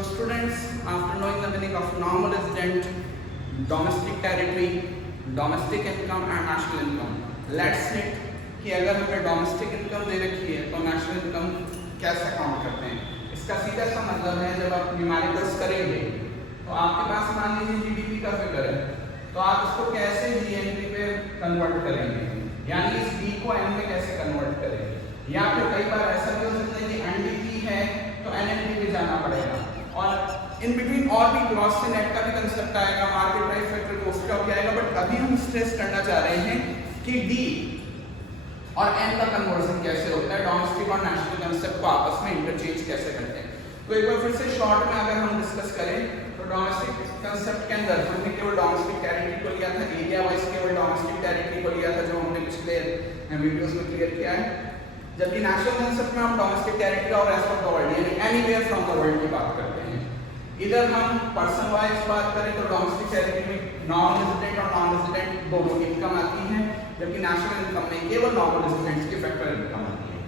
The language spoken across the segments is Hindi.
So students, after knowing the meaning of non-resident, domestic territory, domestic income and national income, let's see कि अगर हमें डोमेस्टिक इनकम दे रखी है तो नेशनल इनकम कैसे काउंट करते हैं। इसका सीधा सा मतलब है जब आप न्यूमेरिकल्स करेंगे तो आपके पास मान लीजिए जीडीपी का फिगर है तो आप इसको कैसे जीएनपी पे कन्वर्ट करेंगे, यानी इस बी को एन में कैसे कन्वर्ट करेंगे। या फिर कई बार ऐसा भी हो सकता है कि एनडीपी है तो एनएनपी पे जाना पड़ेगा और इन बिटवीन और भी ग्रॉस से नेट का भी कंसेप्ट आएगा, मार्केट प्राइस फैक्टर कॉस्ट का भी आएगा। बट अभी हम स्ट्रेस करना चाह रहे हैं कि डी और एन का कन्वर्जन कैसे होता है, डोमेस्टिक और नेशनल कंसेप्ट को आपस में इंटरचेंज कैसे करते हैं। तो एक बार फिर से शॉर्ट में अगर हम डिस्कस करें तो डोमेस्टिक कंसेप्ट के अंदर हमने केवल डोमेस्टिक टेरिटरी को लिया था, एरिया वाइज केवल डोमेस्टिक टेरिटरी को लिया था जो हमने पिछले वीडियोस में क्लियर किया है। जबकि नेशनल कंसेप्ट में हम डोमेस्टिक टेरिटरी और रेस्ट ऑफ द वर्ल्ड यानी एनीवेयर फ्रॉम द वर्ल्ड की बात करते हैं। इधर हम पर्सन वाइज बात करें तो डोमेस्टिक टेरिटरी में नॉन रेजिडेंट और नॉन रेजिडेंट दोनों की इनकम आती है, जबकि नेशनल इनकम में केवल नॉन रेजिडेंट्स की फैक्टर इनकम आती है।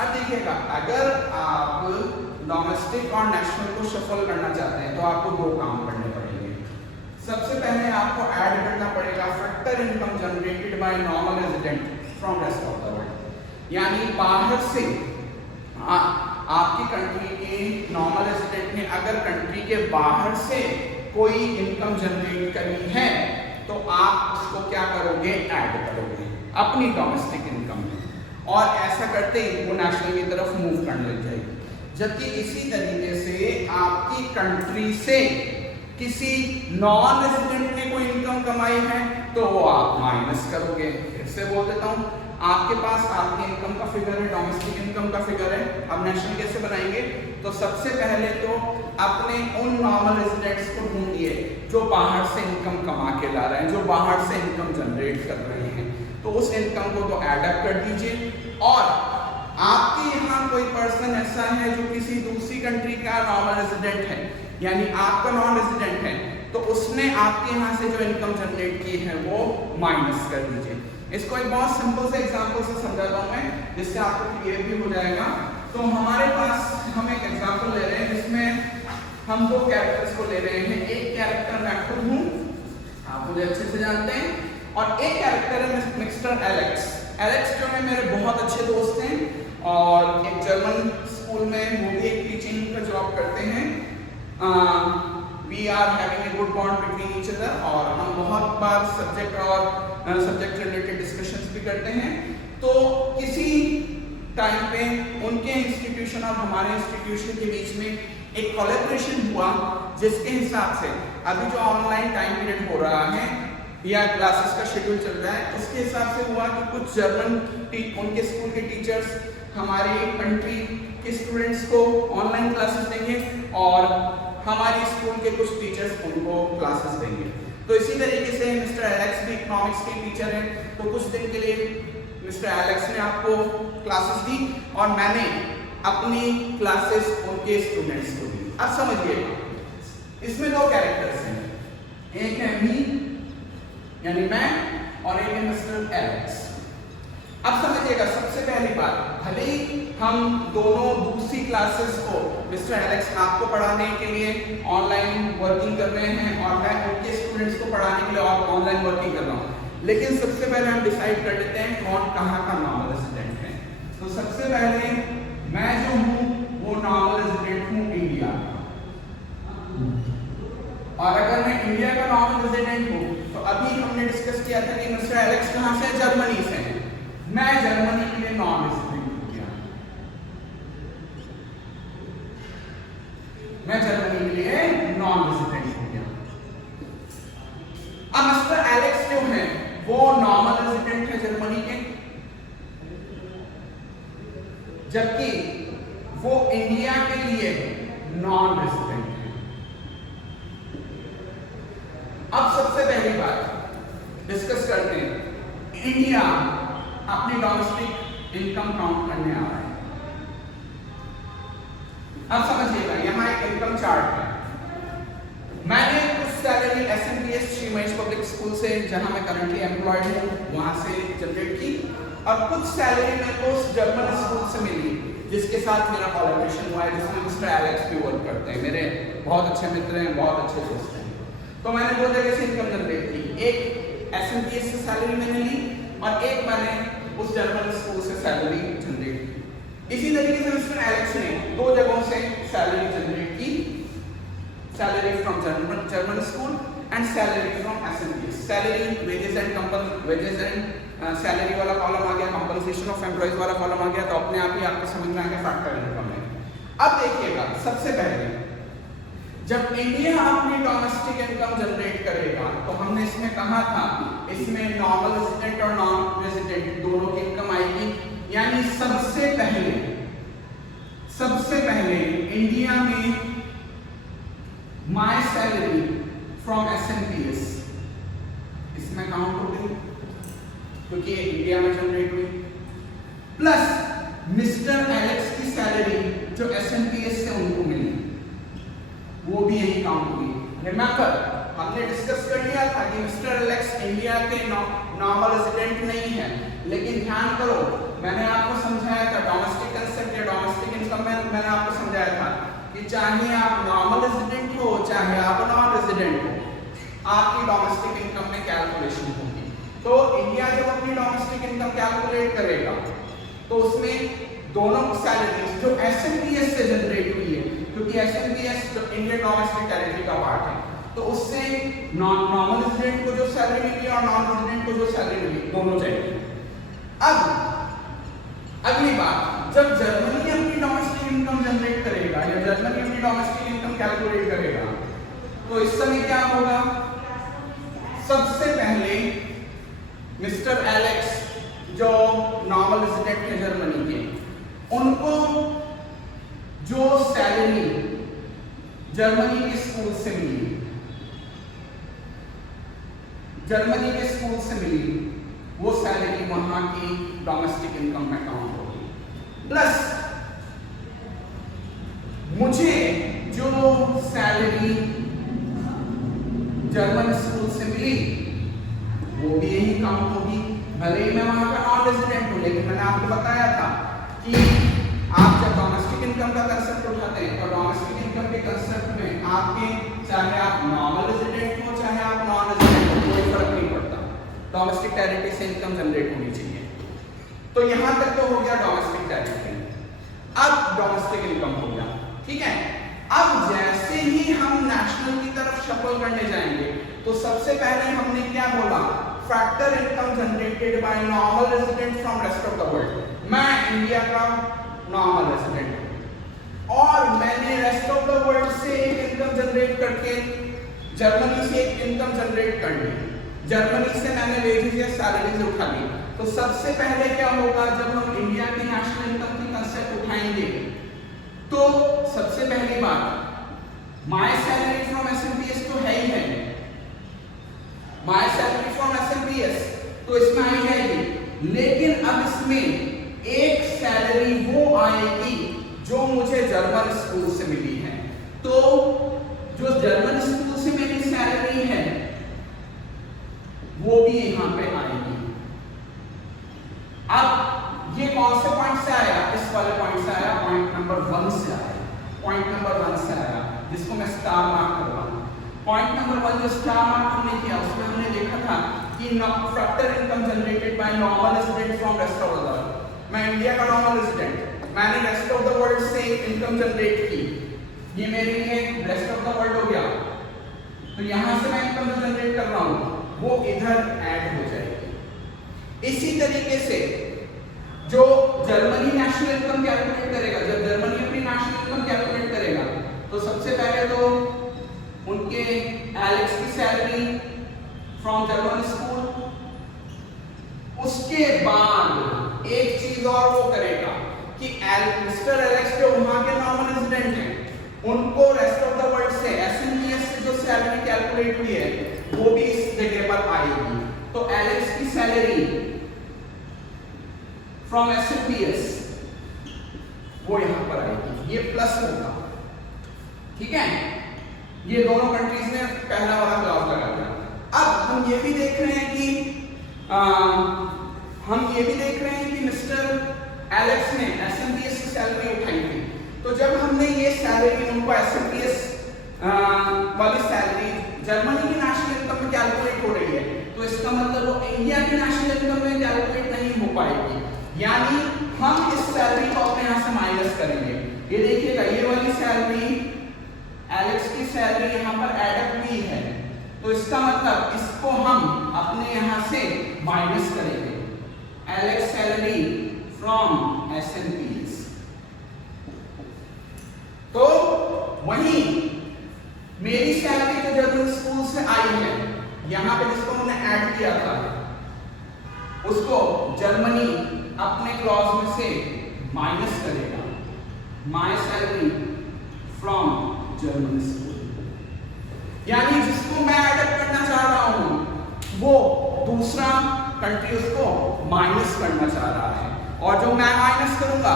अब देखिएगा, अगर आप डोमेस्टिक और नेशनल को शफल करना चाहते हैं तो आपको दो काम करने पड़ेंगे। सबसे पहले आपको ऐड करना पड़ेगा factor income generated by non resident from rest of the world, यानी बाहर से आपकी कंट्री के नॉर्मल रेजिडेंट ने अगर कंट्री के बाहर से कोई इनकम जनरेट करनी है तो आप उसको क्या करोगे, ऐड करोगे अपनी डोमेस्टिक इनकम में, और ऐसा करते ही वो नेशनल की तरफ मूव करने लग जाएगी। जबकि इसी तरीके से आपकी कंट्री से किसी नॉन रेजिडेंट ने कोई इनकम कमाई है तो वो आप माइनस करोगे। फिर से बोल देता हूँ, आपके पास आपकी इनकम का फिगर है, डोमेस्टिक इनकम का फिगर है। अब नेशनल कैसे बनाएंगे, तो सबसे पहले तो अपने उन नॉर्मल रेजिडेंट्स को ढूंढिए जो बाहर से इनकम कमा के ला रहे हैं, जो बाहर से इनकम जनरेट कर रहे हैं, तो उस इनकम को तो ऐड अप कर दीजिए। और आपके यहाँ कोई पर्सन ऐसा है जो किसी दूसरी कंट्री का नॉर्मल रेजिडेंट है, यानी आपका नॉन रेजिडेंट है, तो उसने आपके यहाँ से जो इनकम जनरेट की है वो माइनस कर दीजिए। इसको एक बहुत सिंपल से एग्जांपल से समझाता हूँ मैं, जिससे आपको क्लियर भी हो जाएगा। तो हमारे पास हम एक एग्जांपल ले रहे हैं जिसमें हम दो कैरेक्टर्स को ले रहे हैं। एक कैरेक्टर मैं खुद हूँ, आप मुझे अच्छे से जानते हैं, और एक कैरेक्टर है मिस्टर एलेक्स। एलेक्स जो है मेरे बहुत अच्छे दोस्त हैं और एक जर्मन स्कूल में वो भी एक टीचिंग का जॉब करते हैं। We are having a good bond between each other और हम बहुत बार सब्जेक्ट रिलेटेड डिस्कशंस भी करते हैं। तो किसी टाइम पे उनके इंस्टीट्यूशन और हमारे इंस्टीट्यूशन के बीच में एक कोलैबोरेशन हुआ, जिसके हिसाब से अभी जो ऑनलाइन टाइम पीरियड हो रहा है या क्लासेस का शेड्यूल चल रहा है, उसके हिसाब से हुआ कि कुछ जर्मन उनके स्कूल के टीचर्स हमारी कंट्री के स्टूडेंट्स को ऑनलाइन क्लासेस देंगे और हमारी स्कूल के कुछ टीचर्स उनको क्लासेस देंगे। तो इसी तरीके से मिस्टर एलेक्स भी इकोनॉमिक्स के टीचर हैं, तो कुछ दिन के लिए मिस्टर एलेक्स ने आपको क्लासेस दी और मैंने अपनी क्लासेस उनके स्टूडेंट्स को दी। अब समझिएगा, इसमें दो कैरेक्टर्स हैं, एक है मी यानी मैं और एक है मिस्टर एलेक्स। अब समझिएगा, सबसे पहली बात, भले ही हम दोनों दूसरी क्लासेस को मिस्टर एलेक्स आपको पढ़ाने के लिए ऑनलाइन वर्किंग कर रहे हैं और मैं उनके स्टूडेंट्स को पढ़ाने के लिए ऑनलाइन वर्किंग कर रहा हूँ, लेकिन सबसे पहले हम डिसाइड कर लेते हैं कौन कहाँ का नॉर्मल रेजिडेंट है। तो सबसे पहले मैं जो हूँ वो नॉर्मल रेजिडेंट हूँ इंडिया का, और अगर मैं इंडिया का नॉर्मल रेजिडेंट हूँ तो अभी हमने डिस्कस किया था कि मिस्टर एलेक्स कहाँ से, जर्मनी से है। मैं जर्मनी के लिए नॉन रेजिडेंट हो गया, मैं जर्मनी के लिए नॉन रेजिडेंट हो गया। अब मिस्टर एलेक्स जो है वो नॉर्मल रेजिडेंट है जर्मनी के, जबकि वो इंडिया के लिए नॉन रेजिडेंट है। अब सबसे पहली बात डिस्कस करते हैं, इंडिया अपनी डोमेस्टिक इनकम काउंट करने आ रहा है। अब समझिएगा, यहाँ एक इनकम चार्ट है। मैंने कुछ salary SMPS Shri Mahesh public school से, जहां मैं करंटली एम्प्लॉयड हूँ, वहां से जनरेट की, और कुछ सैलरी मेरे को जर्मन स्कूल से मिली जिसके साथ मेरा कोलैबोरेशन हुआ है, जिसमें मिस्टर एलेक्स भी वर्क करते हैं, मेरे बहुत अच्छे मित्र हैं, बहुत अच्छे दोस्त हैं। तो मैंने दो जगह से इनकम जनरेट की, एक एसएमपीएस से सैलरी मैंने ली और एक मैंने उस जर्मन स्कूल से सैलरी जनरेट की। इसी तरीके से मिस्टर एलेक्स ने दो जगहों से सैलरी जनरेट की, salary from German school and salary from SMPS. Salary wages and salary वाला कॉलम आ गया, कंपनसेशन ऑफ एम्प्लॉइज वाला कॉलम आ गया, तो अपने आप ही आपको समझ में आ गया फैक्टर इनकम है। अब देखिएगा, सबसे पहले जब इंडिया अपनी डोमेस्टिक इनकम जनरेट करेगा तो हमने इसमें कहा था इसमें नॉर्मल रेजिडेंट और नॉन रेजिडेंट दोनों की इनकम आएगी। यानी सबसे पहले इंडिया में माय सैलरी फ्रॉम एसएनपीएस इसमें काउंट हो गई क्योंकि इंडिया में जनरेट हुई, प्लस मिस्टर एलेक्स की सैलरी जो एसएनपीएस से उनको मिली वो भी यही काउंट हुई। रिमेंबर हमने डिस्कस कर लिया था कि मिस्टर एलेक्स इंडिया के नॉर्मल रेजिडेंट नहीं है, लेकिन ध्यान करो मैंने आपको समझाया था डोमेस्टिक कंसेप्ट या डोमेस्टिक इनकम में मैंने आपको समझाया था कि चाहे आप नॉर्मल रेजिडेंट हो चाहे आप नॉन रेजिडेंट हो, आपकी डोमेस्टिक इनकम में कैलकुलेशन होगी। तो इंडिया जब अपनी डोमेस्टिक इनकम कैलकुलेट करेगा तो उसमें दोनों सैलरीज जो एसएनपीएस से जनरेट हुई है, क्योंकि एसएनपीएस जो इंडियन डोमेस्टिक टेरिटरी का पार्ट है, तो उससे नॉर्मल रेजिडेंट को जो सैलरी मिली और नॉन रेजिडेंट को जो सैलरी मिली दोनों चाहिए। अब अगली बात, जब जर्मनी अपनी डोमेस्टिक इनकम जनरेट करेगा या जर्मनी अपनी डोमेस्टिक इनकम कैलकुलेट करेगा तो इस समय क्या होगा, सबसे पहले मिस्टर एलेक्स जो नॉर्मल रेजिडेंट है जर्मनी के, उनको जो सैलरी जर्मनी के स्कूल से मिली, जर्मनी के स्कूल से मिली वो सैलरी वहां की डोमेस्टिक इनकम में काउंट होगी, प्लस मुझे जो सैलरी जर्मन स्कूल से मिली वो भी यही काउंट होगी। भले ही मैं वहां का नॉन रेजिडेंट हूं, लेकिन मैंने आपको बताया था कि आप जब डोमेस्टिक इनकम का कंसेप्ट उठाते हैं तो डोमेस्टिक इनकम के कंसेप्ट में आपके चाहे आप नॉर्मल रेजिडेंट हो चाहे आप नॉन रेजिडेंट हो कोई फर्क नहीं पड़ता, डोमेस्टिक टेरिटरी से इनकम जनरेट होनी चाहिए। तो यहां तक तो हो गया डोमेस्टिक टेरिटरी। अब डोमेस्टिक इनकम हो गया, ठीक है। अब जैसे ही हम नेशनल की तरफ शफल करने जाएंगे तो सबसे पहले हमने क्या बोला, factor income generated by normal resident from rest of the world. मैं इंडिया का नॉर्मल रेजिडेंट हूं और मैंने रेस्ट ऑफ द वर्ल्ड से एक इनकम जनरेट करके जर्मनी से एक इनकम जनरेट कर ली, जर्मनी से मैंने वेजेस या सैलरीज उठा ली। तो सबसे पहले क्या होगा, जब हम इंडिया की नेशनल इनकम की कंसेप्ट उठाएंगे तो सबसे पहली बात माय सैलरी फ्रॉम एसएनपीएस तो है ही है, माय सैलरी फ्रॉम एसएनपीएस तो इसमें आई जाएगी, लेकिन अब इसमें एक सैलरी वो आएगी जो मुझे जर्मन स्कूल से मिली है। तो जो जर्मन स्कूल से मेरी सैलरी है वो भी यहां पे आएगी। अब ये कौन से पॉइंट से आया, इस वाले पॉइंट से आया, पॉइंट नंबर 1 से आया, पॉइंट नंबर 1 से आया जिसको मैं स्टार मार्क कर रहा हूं। पॉइंट नंबर 1 जो स्टार मार्क हमने किया उसमें हमने देखा था कि factor income generated by normal resident from rest of the world. मैं इंडिया का नॉर्मल रेजिडेंट, मैंने रेस्ट ऑफ द वर्ल्ड से इनकम जनरेट की, ये मेरे लिए रेस्ट ऑफ द वर्ल्ड हो गया। तो यहां से मैं इनकम जनरेट कर रहा हूं वो इधर ऐड हो जाएगी। इसी तरीके से जो जर्मनी नेशनल इनकम कैलकुलेट करेगा, जब जर्मनी अपनी नेशनल इनकम कैलकुलेट करेगा तो सबसे पहले तो उनके एलेक्स की सैलरी फ्रॉम जर्मन स्कूल, उसके बाद एक चीज और वो करेगा कि मिस्टर एलेक्स जो वहां के नॉर्मल रेजिडेंट हैं उनको रेस्ट ऑफ द वर्ल्ड से एसएनपीएस से जो सैलरी कैलकुलेट हुई है वो भी इस जगह पर आएगी। तो एलेक्स की सैलरी फ्रॉम एसएनपीएस वो यहां पर आएगी, ये प्लस होगा, ठीक है। ये दोनों कंट्रीज ने पहला वाला क्लॉज लगा दिया। अब हम ये भी देख रहे हैं कि मिस्टर एलेक्स ने एसएनपीएस सैलरी उठाई थी। तो जब हमने ये सैलरी उनको एसएमपीएस वाली सैलरी जर्मनी की नेशनल इनकम में कैलकुलेट हो रही है, तो इसका मतलब वो इंडिया की नेशनल इनकम में कैलकुलेट नहीं हो पाएगी। यानी हम इस सैलरी को अपने यहाँ से माइनस करेंगे। ये देखिएगा, ये वाली सैलरी एलेक्स की सैलरी यहाँ पर एडअप हुई है, तो इसका मतलब इसको हम अपने यहाँ से माइनस करेंगे। Alex salary from SNPS. तो वही मेरी सैलरी जो जर्मन स्कूल से आई है, यहाँ पे जिसको हमने ऐड किया था, उसको जर्मनी अपने क्लॉज में से माइनस करेगा। My salary from German school. यानी जिसको मैं ऐड करना चाह रहा हूं वो दूसरा कंट्री उसको माइनस करना चाह रहा है, और जो मैं माइनस करूंगा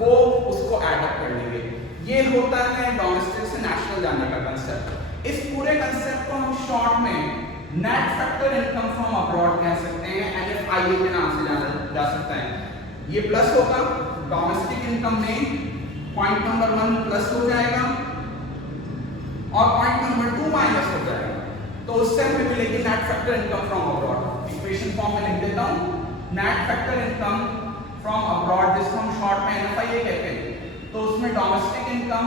वो उसको ऐड अप कर लेंगे। ये होता है डोमेस्टिक से नेशनल जाने का कंसेप्ट। इस पूरे कंसेप्ट को हम शॉर्ट में net factor income from abroad कह सकते हैं, NFIA के नाम से जाना जा सकता है। ये प्लस होगा, डोमेस्टिक इनकम में पॉइंट नंबर 1 प्लस हो जाएगा और पॉइंट नंबर 2 माइनस हो जाएगा। तो उससे हमें मिलेगी net factor income from abroad. Equation form में लिख देता हूं, net factor income from abroad, जिसको हम शॉर्ट में NFIA कहते हैं। तो उसमें domestic income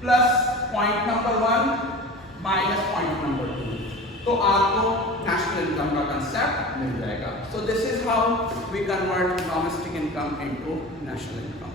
plus point number 1 minus point number 2, तो आपको नेशनल इनकम का कंसेप्ट मिल जाएगा। So this is how we convert domestic income into national income.